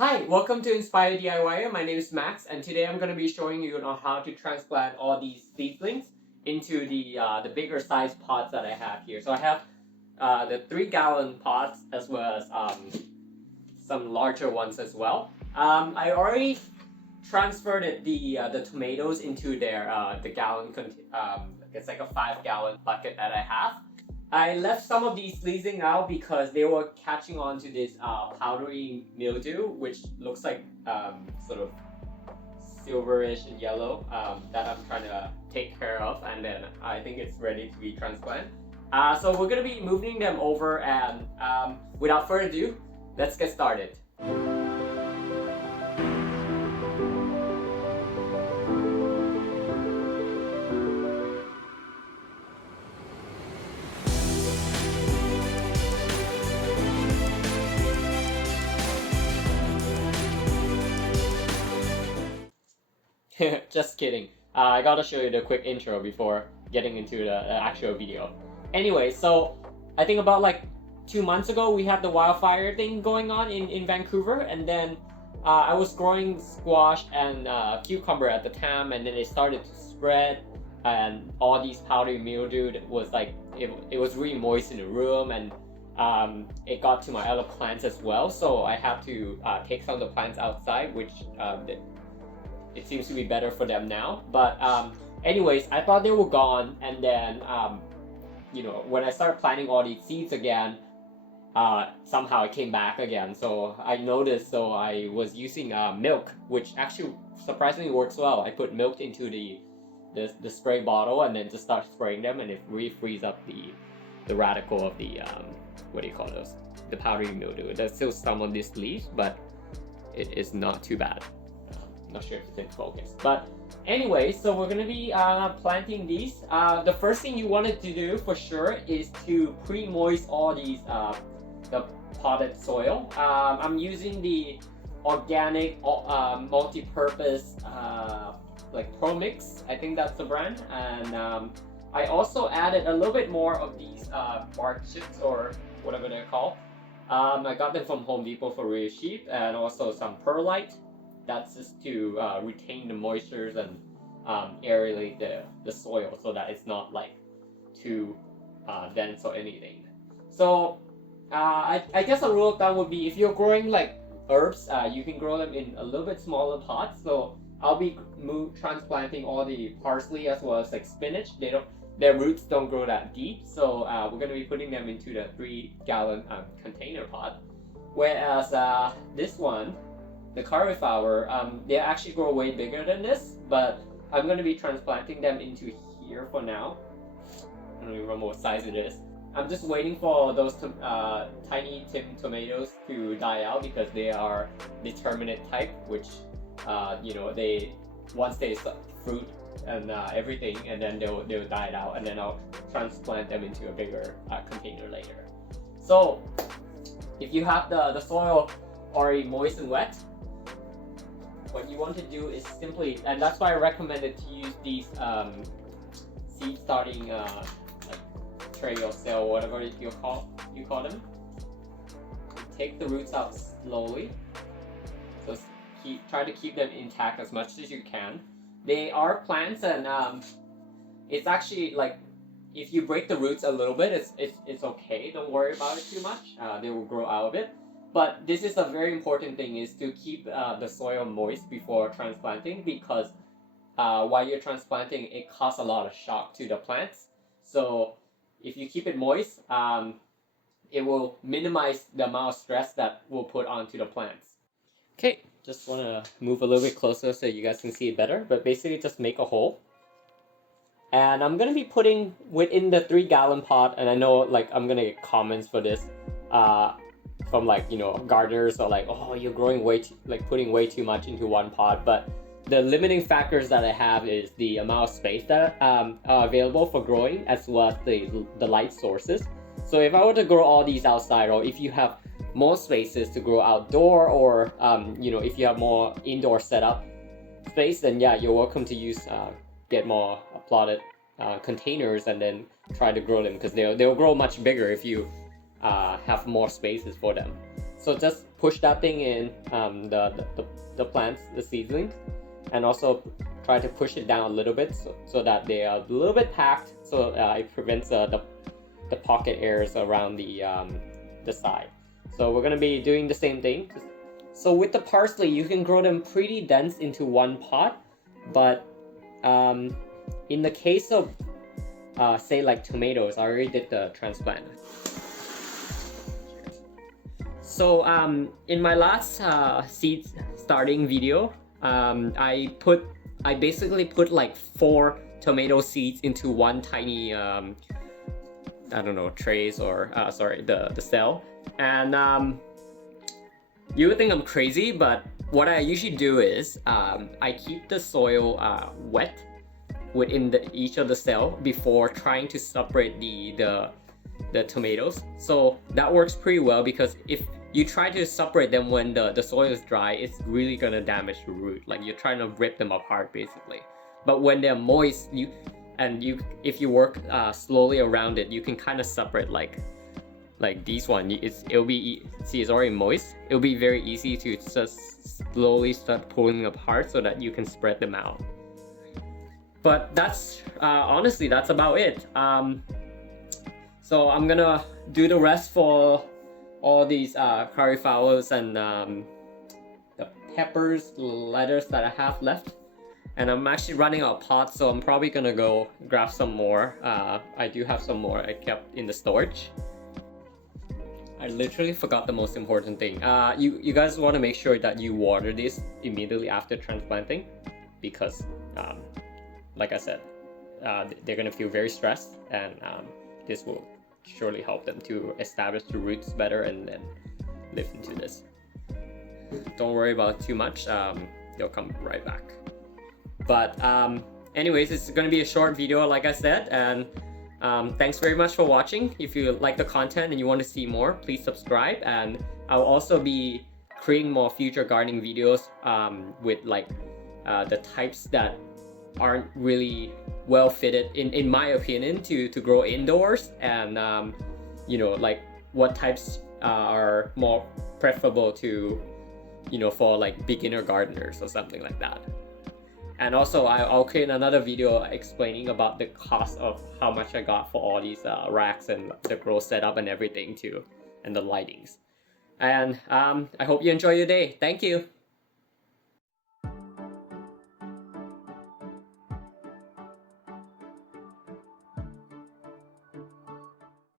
Hi, welcome to Inspire DIY. My name is Max, and today I'm going to be showing you on how to transplant all these seedlings into the bigger size pots that I have here. So I have the 3-gallon pots as well as some larger ones as well. I already transferred the tomatoes into their the gallon. It's like a 5-gallon bucket that I have. I left some of these freezing out because they were catching on to this powdery mildew, which looks like sort of silverish and yellow that I'm trying to take care of, and then I think it's ready to be transplanted. So we're gonna be moving them over, and without further ado, let's get started. Just kidding. I gotta show you the quick intro before getting into the actual video. Anyway, so I think about like 2 months ago we had the wildfire thing going on in Vancouver, and then I was growing squash and cucumber at the time, and then it started to spread, and all these powdery mildew was like it was really moist in the room, and it got to my other plants as well. So I had to take some of the plants outside, which it seems to be better for them now. But anyways, I thought they were gone, and then when I started planting all these seeds again, somehow it came back again. So I noticed, so I was using milk, which actually surprisingly works well. I put milk into the spray bottle and then just start spraying them, and it really frees up the radical of the what do you call those? The powdery mildew. There's still some on these leaves, but it is not too bad. Not sure if it's in focus, but anyway, so we're gonna be planting these. The first thing you wanted to do for sure is to pre-moist all these the potted soil. I'm using the organic multi-purpose like Pro Mix. I think that's the brand, and I also added a little bit more of these bark chips or whatever they're called. I got them from Home Depot for really cheap, and also some perlite. That's just to retain the moistures and aerate the soil so that it's not like too dense or anything. So I guess a rule of thumb would be if you're growing like herbs, you can grow them in a little bit smaller pots. So I'll be transplanting all the parsley as well as like spinach. Their roots don't grow that deep, so we're gonna be putting them into the 3-gallon container pot. Whereas this one, the cauliflower, they actually grow way bigger than this, but I'm going to be transplanting them into here for now. I don't even remember what size it is. I'm just waiting for those tiny tin tomatoes to die out because they are determinate type, which they once they fruit and everything, and then they'll die out, and then I'll transplant them into a bigger container later. So if you have the soil already moist and wet, what you want to do is simply, and that's why I recommended to use these seed starting like tray or cell, whatever you call them. Take the roots out slowly. So try to keep them intact as much as you can. They are plants, and it's actually like if you break the roots a little bit, it's okay. Don't worry about it too much. They will grow out of it. But this is a very important thing, is to keep the soil moist before transplanting, because while you're transplanting, it causes a lot of shock to the plants. So if you keep it moist, it will minimize the amount of stress that we'll put onto the plants. Okay, just want to move a little bit closer so you guys can see it better, but basically just make a hole. And I'm going to be putting within the 3-gallon pot, and I know like I'm going to get comments for this. From like gardeners are like, oh, you're growing putting way too much into one pot. But the limiting factors that I have is the amount of space that are available for growing, as well as the light sources. So if I were to grow all these outside, or if you have more spaces to grow outdoor, or if you have more indoor setup space, then yeah, you're welcome to use get more plotted containers and then try to grow them, because they'll grow much bigger if you have more spaces for them. So just push that thing in, the plants, the seedlings, and also try to push it down a little bit so that they are a little bit packed, so it prevents the pocket airs around the side. So we're gonna be doing the same thing. So with the parsley, you can grow them pretty dense into one pot, but in the case of say like tomatoes, I already did the transplant. So in my last seed starting video, I basically put like 4 tomato seeds into one tiny I don't know, trays, or sorry, the cell. And you would think I'm crazy, but what I usually do is I keep the soil wet within each of the cell before trying to separate the tomatoes. So that works pretty well, because if you try to separate them when the soil is dry, it's really gonna damage the root. Like, you're trying to rip them apart basically. But when they're moist, if you work slowly around it, you can kind of separate like these one. It'll be, see, it's already moist. It'll be very easy to just slowly start pulling apart so that you can spread them out. But that's honestly, that's about it. So I'm gonna do the rest for all these cauliflowers and the peppers, lettuce that I have left. And I'm actually running out of pots, so I'm probably gonna go grab some more. I do have some more I kept in the storage. I literally forgot the most important thing. You guys want to make sure that you water this immediately after transplanting, because like I said, they're gonna feel very stressed, and this will surely help them to establish the roots better and then live into this. Don't worry about it too much. They'll come right back. But anyways, it's gonna be a short video, like I said, and thanks very much for watching. If you like the content and you want to see more, please subscribe, and I'll also be creating more future gardening videos with like the types that aren't really well fitted, in my opinion, to grow indoors, and you know, like what types are more preferable to, you know, for like beginner gardeners or something like that. And also I'll create another video explaining about the cost of how much I got for all these racks and the grow setup and everything too, and the lightings. And I hope you enjoy your day. Thank you.